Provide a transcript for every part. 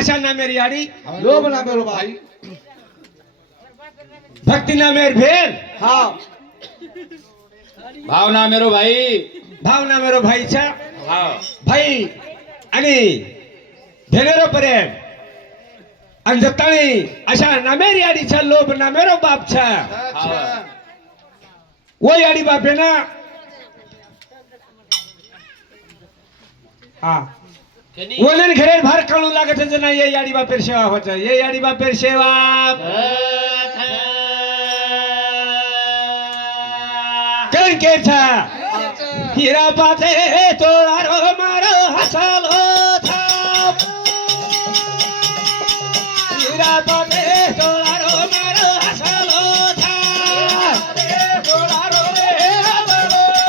आशा ना मेरी आड़ी लोभ ना मेरो भाई भक्ति ना मेर भेल हाँ भावना मेरो भाई भावना मेरो भाई छ हा भाई आणि भेलेरो प्रेम आणि जताणी अशा ना मेरी आड़ी छ लोभ ना मेरो बाप छ अच्छा वो आड़ी बाप है ना हाँ ओलन घरेर भार काढू लागत है ना ये आड़ी बापेर सेवा होत ये आड़ी बापेर सेवा करण के था हीरा पाते तोड़ारो मारो हसालो था हीरा पाते तोड़ारो मारो हसालो था तोड़ारो रे हसालो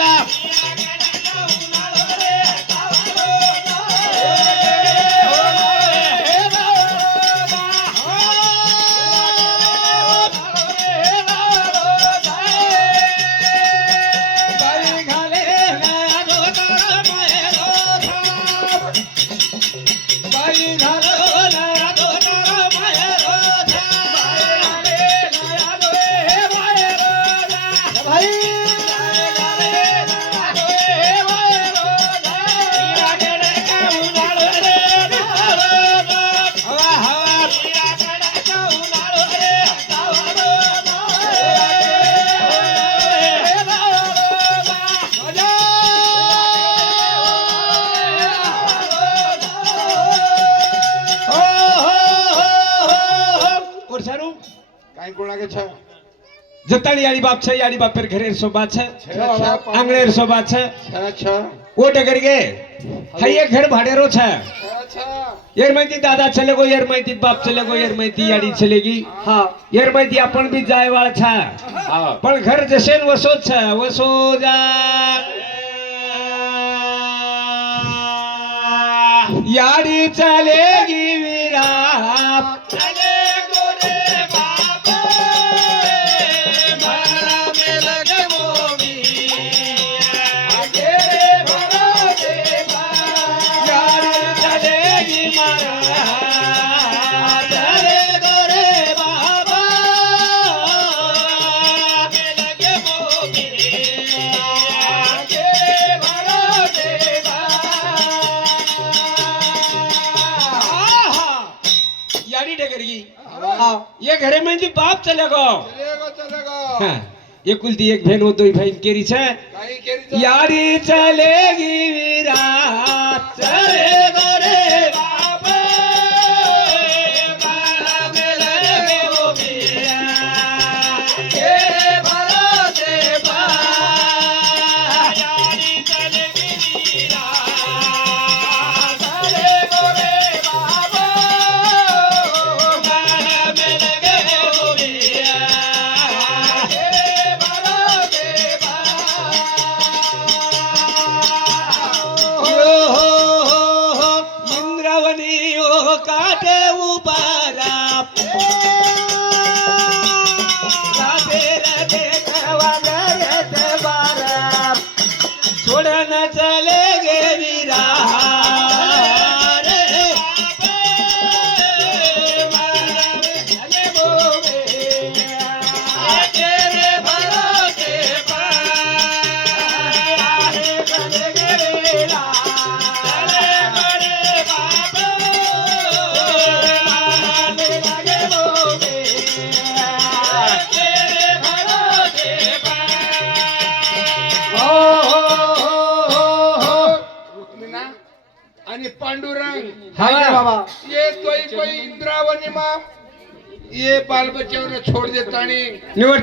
ना काय कोणागे छ जताणी आड़ी बाप छ आड़ी बापेर घरेर सोबा छ अच्छा आंगणेर सोबा छ अच्छा वो डगर गे हाय ये घर भाड़ेरो छ अच्छा यार माहिती दादा चले गो यार माहिती बाप चले गो यार माहिती आड़ी चलेगी हाँ यार माहिती आपण भी जाय वाला छ हा पण घर जसे वसो छ वसो जा याड़ी चलेगी विराप चले गोरे बाबा भरा में लगे मोगी आगे भरा देवा याड़ी चलेगी मारा चले गोरे बाबा में लगे मोगी आगे भरा देवा याड़ी डगरगी हाँ ये घरे में जी बाप चले गो चलेगा हाँ, ये कुलती एक बहन वो दो भाई केरी छे काही केरी यारी चलेगी विराट चले गोरे बाबा बाला में लगे वो बिया तेरे भरोसे बा यारी चलेगी विराट चले गोरे बाबा बाला में लगे वो बिया तेरे भरोसे बा इंद्रावणी ओ काटे उबारा राधे राधे कहवा गए ते बारा छोड़ न चले गे वीरा रे आणि पांडुरंग हा बाबा ये तोय कोई इंद्रावणी मा ये बाल बच्चों छोड़ देता निवड